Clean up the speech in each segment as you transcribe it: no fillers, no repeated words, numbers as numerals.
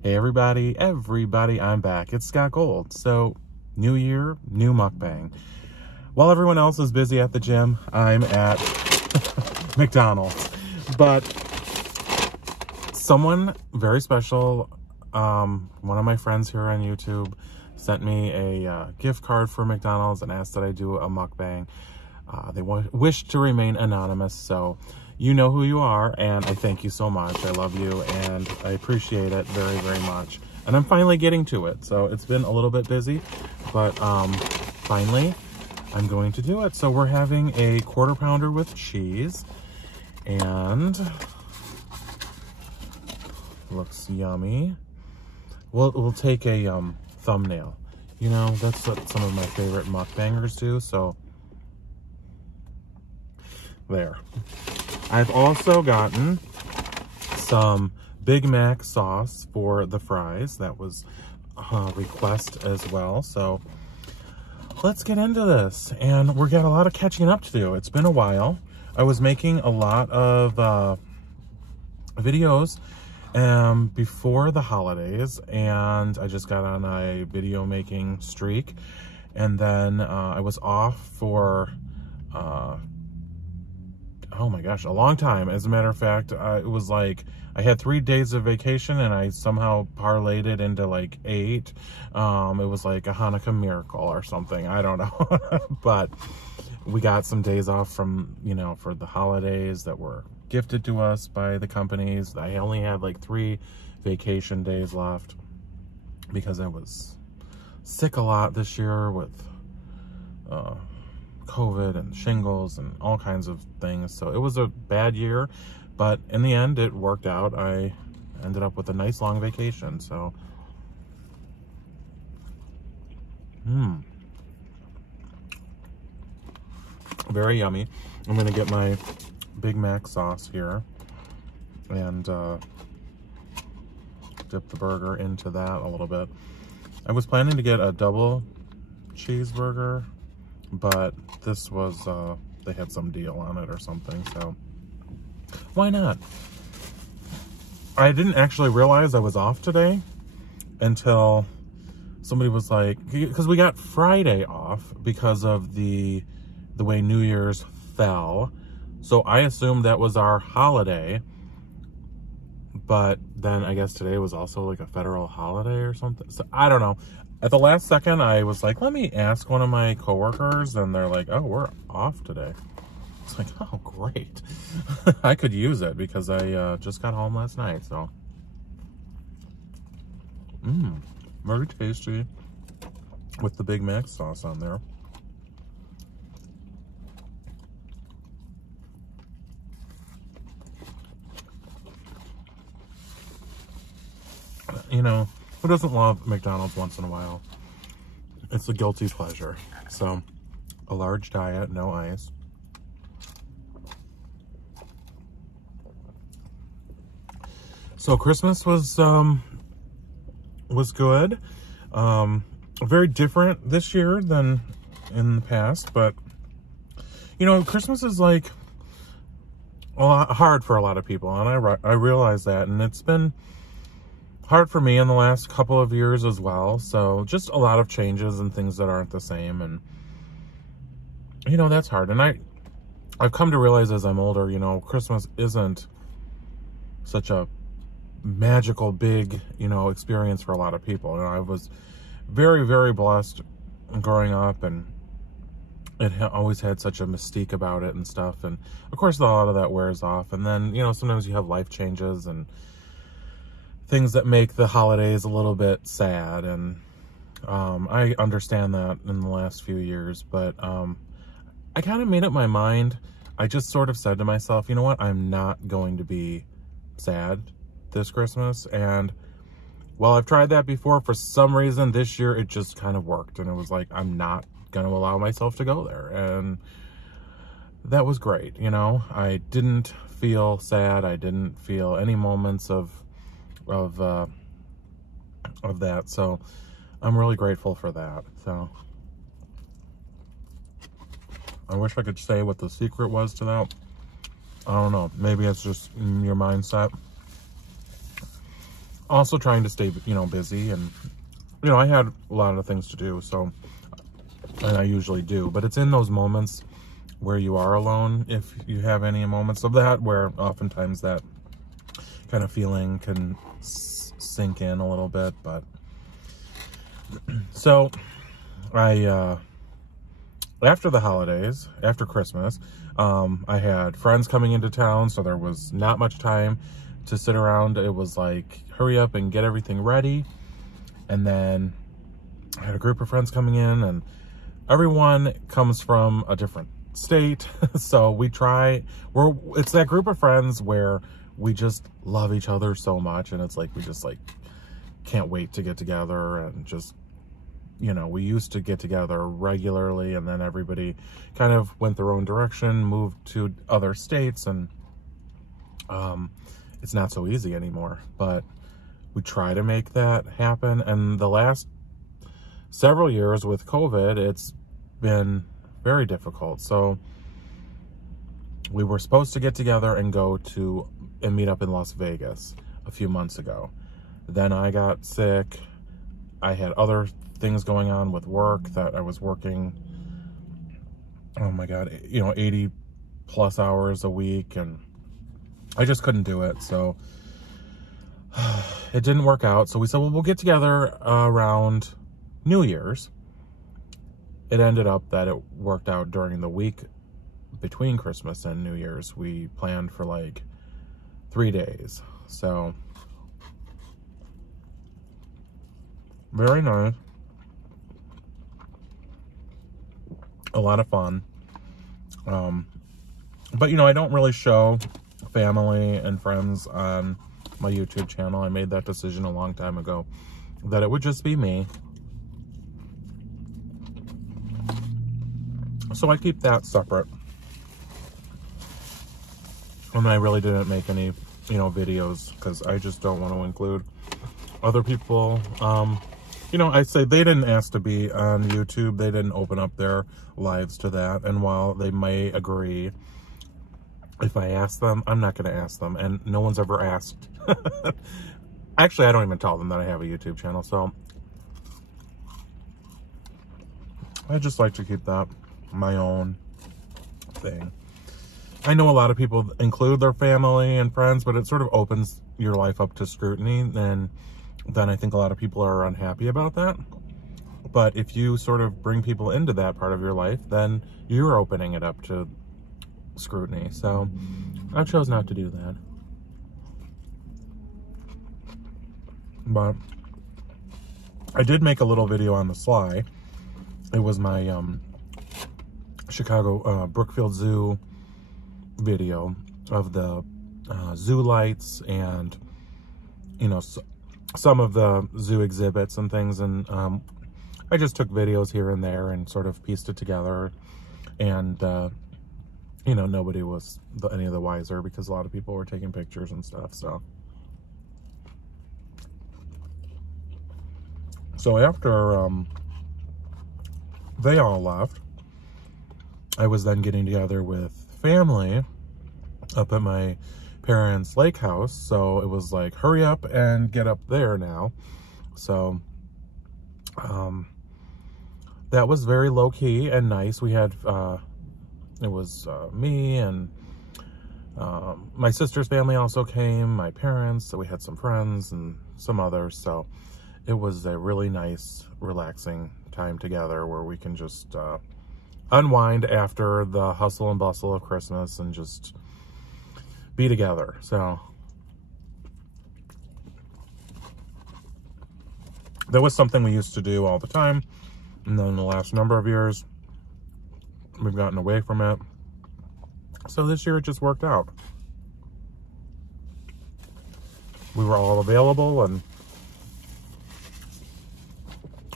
Hey everybody, I'm back. It's Scott Gold. So, new year, new mukbang. While everyone else is busy at the gym, I'm at McDonald's. But someone very special, one of my friends here on YouTube, sent me a gift card for McDonald's and asked that I do a mukbang. They wish to remain anonymous, so you know who you are, and I thank you so much. I love you, and I appreciate it very, very much. And I'm finally getting to it, so it's been a little bit busy, but finally, I'm going to do it. So we're having a quarter pounder with cheese, and looks yummy. We'll take a thumbnail. You know, that's what some of my favorite mukbangers do, so there. I've also gotten some Big Mac sauce for the fries. That was a request as well. So let's get into this. And we've got a lot of catching up to do. It's been a while. I was making a lot of videos before the holidays, and I just got on a video making streak. And then I was off for oh my gosh, a long time. As a matter of fact, it was like I had 3 days of vacation and I somehow parlayed it into like 8. It was like a Hanukkah miracle or something. I don't know. But we got some days off from, you know, for the holidays that were gifted to us by the companies. I only had like 3 vacation days left because I was sick a lot this year with COVID and shingles and all kinds of things. So it was a bad year, but in the end it worked out. I ended up with a nice long vacation. So very yummy. I'm gonna get my Big Mac sauce here and dip the burger into that a little bit. I was planning to get a double cheeseburger, but this was, they had some deal on it or something, so why not? I didn't actually realize I was off today until somebody was like, because we got Friday off because of the way New Year's fell, so I assumed that was our holiday, but then I guess today was also like a federal holiday or something, so I don't know. At the last second, I was like, let me ask one of my coworkers, and they're like, oh, we're off today. It's like, oh, great. I could use it because I just got home last night, so. Very tasty with the Big Mac sauce on there. You know, who doesn't love McDonald's once in a while? It's a guilty pleasure. So, a large diet, no ice. So Christmas was good. Very different this year than in the past, but you know, Christmas is like a lot hard for a lot of people, and I realize that, and it's been hard for me in the last couple of years as well. So just a lot of changes and things that aren't the same, and you know, that's hard. And I've come to realize as I'm older, you know, Christmas isn't such a magical big, you know, experience for a lot of people. And I was very, very blessed growing up, and it always had such a mystique about it and stuff. And of course a lot of that wears off, and then, you know, sometimes you have life changes and things that make the holidays a little bit sad, and I understand that in the last few years, but I kind of made up my mind. I just sort of said to myself, you know what, I'm not going to be sad this Christmas. And while I've tried that before, for some reason this year it just kind of worked, and it was like, I'm not going to allow myself to go there, and that was great. You know, I didn't feel sad. I didn't feel any moments of that, so I'm really grateful for that. So I wish I could say what the secret was to that. I don't know, maybe it's just your mindset. also trying to stay, you know, busy. And, you know, I had a lot of things to do, so, and I usually do, but it's in those moments where you are alone, if you have any moments of that, where oftentimes that kind of feeling can sink in a little bit. But so after the holidays, after Christmas, I had friends coming into town, so there was not much time to sit around. It was like, hurry up and get everything ready. And then I had a group of friends coming in, and everyone comes from a different state. So it's that group of friends where we just love each other so much, and it's like, we just like can't wait to get together. And just, you know, we used to get together regularly, and then everybody kind of went their own direction, moved to other states, and it's not so easy anymore. But we try to make that happen. And the last several years with COVID, it's been very difficult. So we were supposed to get together and and meet up in Las Vegas a few months ago. Then I got sick. I had other things going on with work, that I was working, oh my God, you know, 80 plus hours a week, and I just couldn't do it. So it didn't work out. So we said, well, we'll get together around New Year's. It ended up that it worked out during the week between Christmas and New Year's. We planned for like 3 days. So very nice. A lot of fun. But, you know, I don't really show family and friends on my YouTube channel. I made that decision a long time ago, that it would just be me. So I keep that separate. And I really didn't make any, you know, videos, because I just don't want to include other people. You know, I say they didn't ask to be on YouTube. They didn't open up their lives to that. And while they may agree, if I ask them, I'm not going to ask them. And no one's ever asked. Actually, I don't even tell them that I have a YouTube channel. So I just like to keep that my own thing. I know a lot of people include their family and friends, but it sort of opens your life up to scrutiny, and then I think a lot of people are unhappy about that. But if you sort of bring people into that part of your life, then you're opening it up to scrutiny. So I chose not to do that. But I did make a little video on the sly. It was my Chicago Brookfield Zoo video of the zoo lights, and, you know, some of the zoo exhibits and things. And I just took videos here and there and sort of pieced it together. And, you know, nobody was any of the wiser, because a lot of people were taking pictures and stuff. So after they all left, I was then getting together with family up at my parents' lake house. So it was like, hurry up and get up there now. So that was very low-key and nice. We had it was me and my sister's family also came, my parents, so we had some friends and some others. So it was a really nice, relaxing time together, where we can just unwind after the hustle and bustle of Christmas and just be together. So that was something we used to do all the time, and then the last number of years we've gotten away from it. So this year it just worked out. We were all available and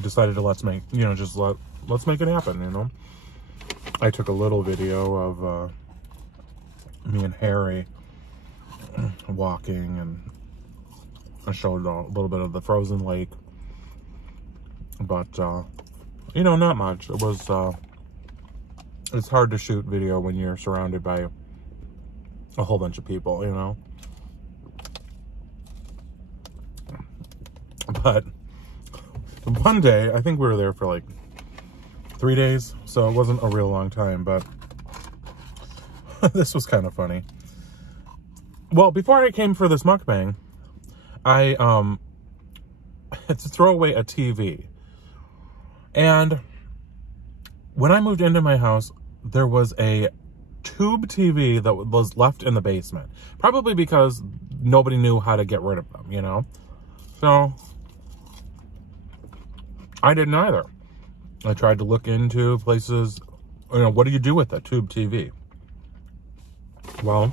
decided to let's make it happen, you know. I took a little video of me and Harry walking, and I showed a little bit of the frozen lake, but you know, not much. It was it's hard to shoot video when you're surrounded by a whole bunch of people, you know. But one day, I think we were there for like 3 days, so it wasn't a real long time, but this was kind of funny. Well, before I came for this mukbang, I had to throw away a TV. And when I moved into my house, there was a tube TV that was left in the basement. Probably because nobody knew how to get rid of them, you know? So, I didn't either. I tried to look into places, you know, what do you do with a tube TV? Well,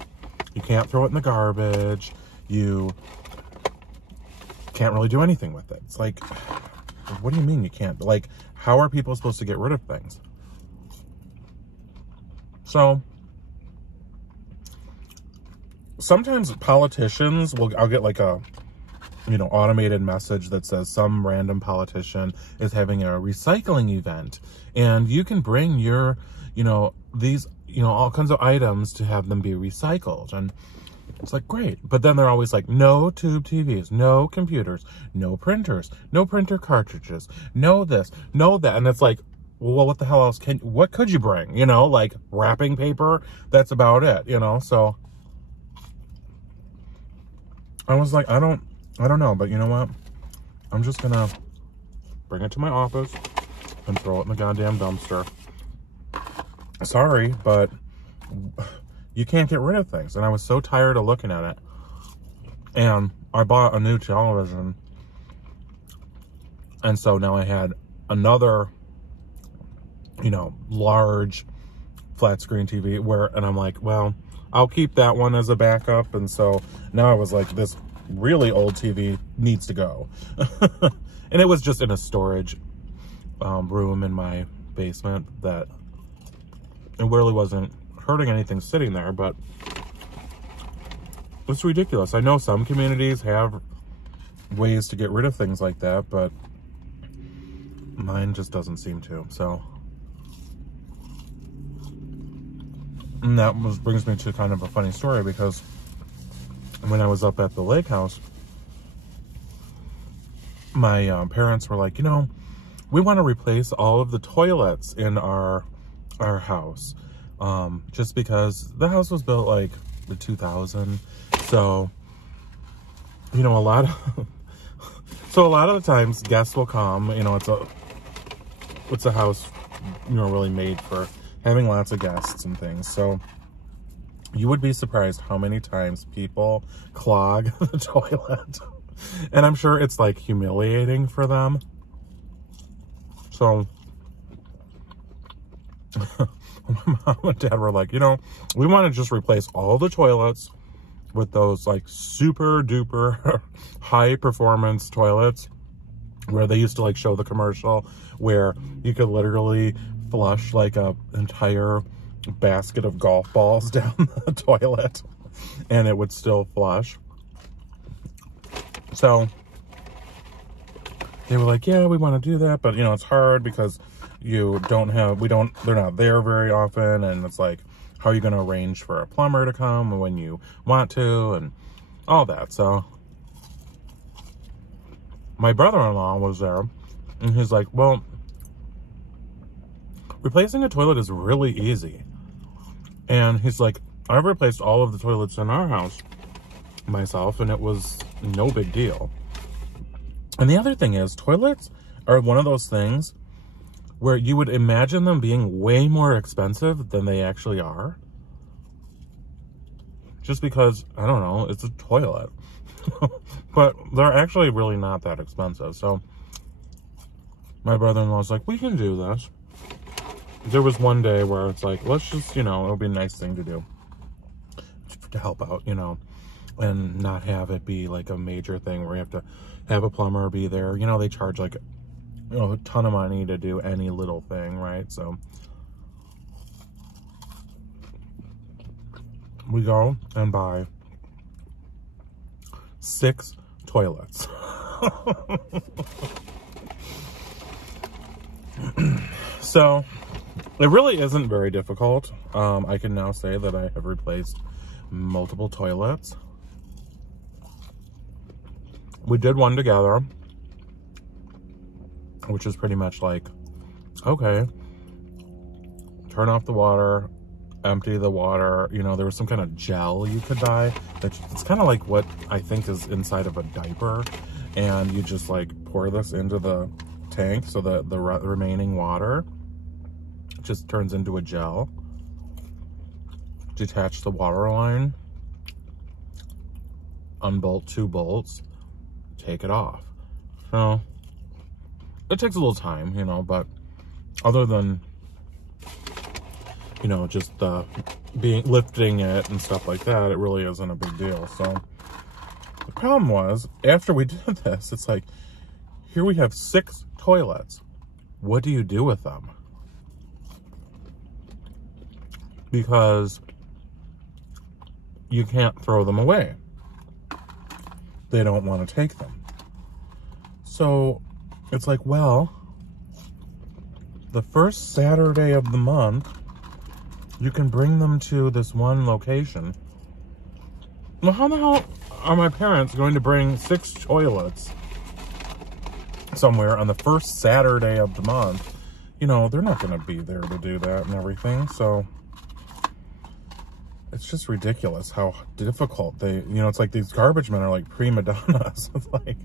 you can't throw it in the garbage. You can't really do anything with it. It's like, what do you mean you can't? Like, how are people supposed to get rid of things? So, sometimes politicians I'll get like a, you know, automated message that says some random politician is having a recycling event and you can bring your, you know, these, you know, all kinds of items to have them be recycled. And it's like, great. But then they're always like, no tube TVs, no computers, no printers, no printer cartridges, no this, no that. And it's like, well, what the hell else what could you bring? You know, like wrapping paper, that's about it, you know? So I was like, I don't know, but you know what? I'm just gonna bring it to my office and throw it in the goddamn dumpster. Sorry, but you can't get rid of things. And I was so tired of looking at it. And I bought a new television. And so now I had another, you know, large flat screen TV and I'm like, well, I'll keep that one as a backup. And so now I was like, this really old TV needs to go. And it was just in a storage room in my basement that it really wasn't hurting anything sitting there, but it's ridiculous. I know some communities have ways to get rid of things like that, but mine just doesn't seem to. So, and that brings me to kind of a funny story, because when I was up at the lake house, my parents were like, you know, we want to replace all of the toilets in our house, just because the house was built like the 2000. So, you know, a lot of the times guests will come, you know, it's a house, you know, really made for having lots of guests and things. So you would be surprised how many times people clog the toilet. And I'm sure it's like humiliating for them. So my mom and dad were like, you know, we want to just replace all the toilets with those like super duper high performance toilets where they used to like show the commercial where you could literally flush like a entire basket of golf balls down the toilet and it would still flush. So they were like, yeah, we want to do that, but you know, it's hard because they're not there very often, and it's like, how are you going to arrange for a plumber to come when you want to, and all that. So my brother-in-law was there, and he's like, well, replacing a toilet is really easy. And he's like, I've replaced all of the toilets in our house myself, and it was no big deal. And the other thing is, toilets are one of those things where you would imagine them being way more expensive than they actually are. Just because, I don't know, it's a toilet. But they're actually really not that expensive. So my brother-in-law's like, we can do this. There was one day where it's like, let's just, you know, it'll be a nice thing to do to help out, you know, and not have it be like a major thing where you have to have a plumber be there. You know, they charge like, you know, a ton of money to do any little thing, right? So we go and buy 6 toilets. So it really isn't very difficult. I can now say that I have replaced multiple toilets. We did one together, which is pretty much like, okay, turn off the water, empty the water. You know, there was some kind of gel you could buy. It's kind of like what I think is inside of a diaper. And you just like pour this into the tank so that the remaining water just turns into a gel. Detach the water line, unbolt 2 bolts, take it off. So it takes a little time, you know, but other than, you know, just lifting it and stuff like that, it really isn't a big deal. So the problem was, after we did this, it's like, here we have 6 toilets. What do you do with them? Because you can't throw them away. They don't want to take them. So it's like, well, the first Saturday of the month, you can bring them to this one location. Well, how the hell are my parents going to bring 6 toilets somewhere on the first Saturday of the month? You know, they're not going to be there to do that and everything. So it's just ridiculous how difficult you know, it's like these garbage men are like prima donnas. It's like,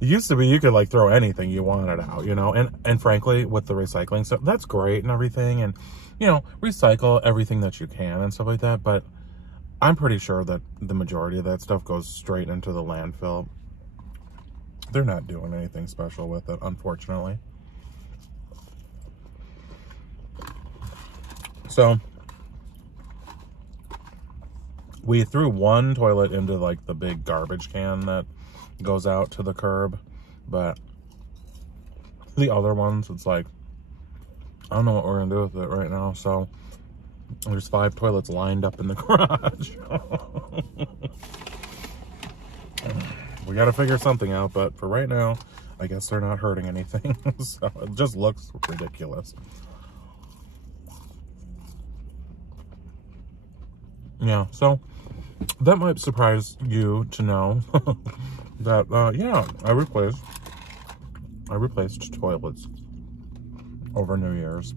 it used to be you could like throw anything you wanted out, you know, and frankly, with the recycling stuff, that's great and everything. And, you know, recycle everything that you can and stuff like that. But I'm pretty sure that the majority of that stuff goes straight into the landfill. They're not doing anything special with it, unfortunately. So we threw one toilet into like the big garbage can that goes out to the curb, but the other ones, it's like, I don't know what we're gonna do with it right now. So there's 5 toilets lined up in the garage. We got to figure something out, but for right now, I guess they're not hurting anything. So it just looks ridiculous. Yeah, so that might surprise you to know that, yeah, I replaced toilets over New Year's.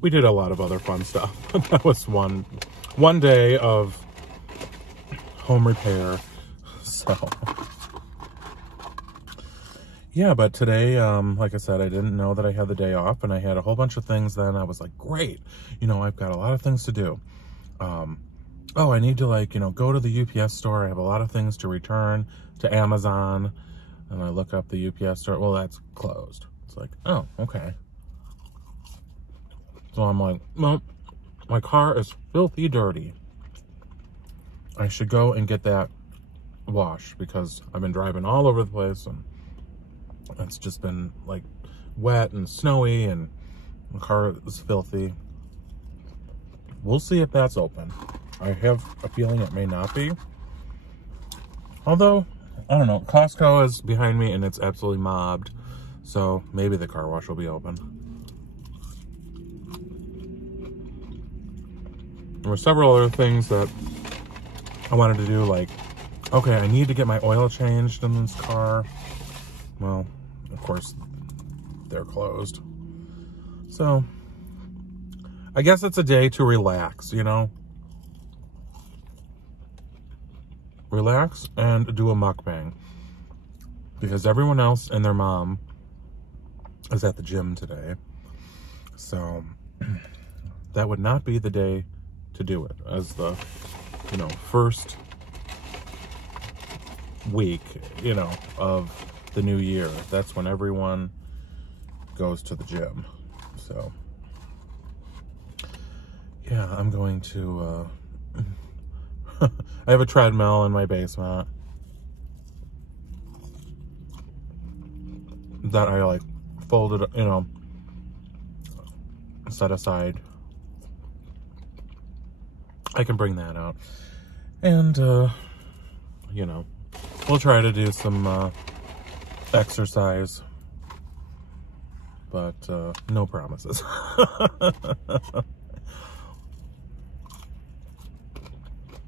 We did a lot of other fun stuff. That was one day of home repair. So yeah, but today, like I said, I didn't know that I had the day off, and I had a whole bunch of things then. I was like, great, you know, I've got a lot of things to do. Oh, I need to, like, you know, go to the UPS store. I have a lot of things to return to Amazon. And I look up the UPS store. Well, that's closed. It's like, oh, okay. So I'm like, well, my car is filthy dirty. I should go and get that washed because I've been driving all over the place and it's just been like wet and snowy and the car is filthy. We'll see if that's open. I have a feeling it may not be. Although, I don't know, Costco is behind me and it's absolutely mobbed. So maybe the car wash will be open. There were several other things that I wanted to do, like, okay, I need to get my oil changed in this car. Well, of course, they're closed. So I guess it's a day to relax, you know? Relax and do a mukbang. Because everyone else and their mom is at the gym today. So that would not be the day to do it as the, you know, first week, you know, of the new year. That's when everyone goes to the gym. So yeah, I'm going to, I have a treadmill in my basement that I like folded, you know, set aside. I can bring that out. And, you know, we'll try to do some exercise. But no promises.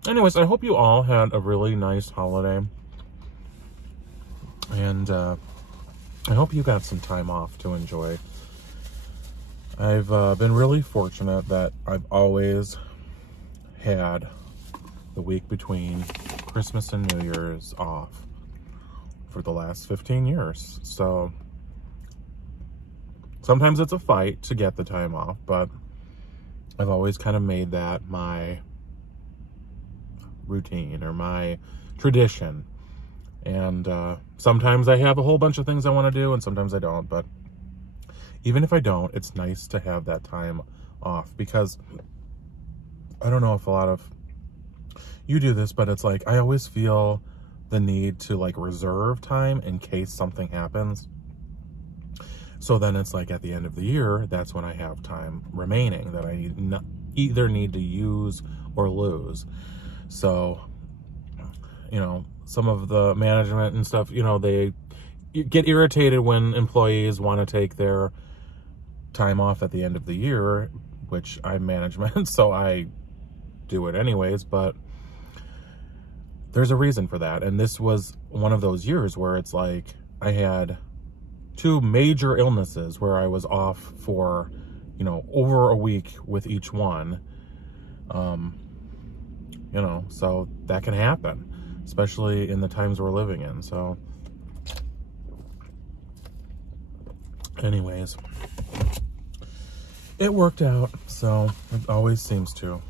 Anyways, I hope you all had a really nice holiday. And I hope you got some time off to enjoy. I've been really fortunate that I've always had the week between Christmas and New Year's off for the last 15 years. So sometimes it's a fight to get the time off, but I've always kind of made that my routine or my tradition. And sometimes I have a whole bunch of things I want to do, and sometimes I don't. But even if I don't, it's nice to have that time off, because I don't know if a lot of you do this, but it's like I always feel the need to like reserve time in case something happens. So then it's like at the end of the year, that's when I have time remaining that I either need to use or lose. So, you know, some of the management and stuff, you know, they get irritated when employees want to take their time off at the end of the year, which I'm management, so I do it anyways, but there's a reason for that. And this was one of those years where it's like I had 2 major illnesses where I was off for, you know, over a week with each one. You know, so that can happen, especially in the times we're living in. So anyways, it worked out, so it always seems to.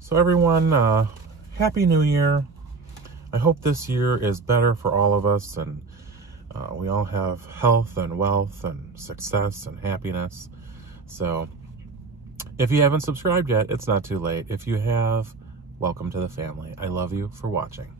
So everyone, Happy New Year. I hope this year is better for all of us, and we all have health and wealth and success and happiness. So if you haven't subscribed yet, it's not too late. If you have, welcome to the family. I love you for watching.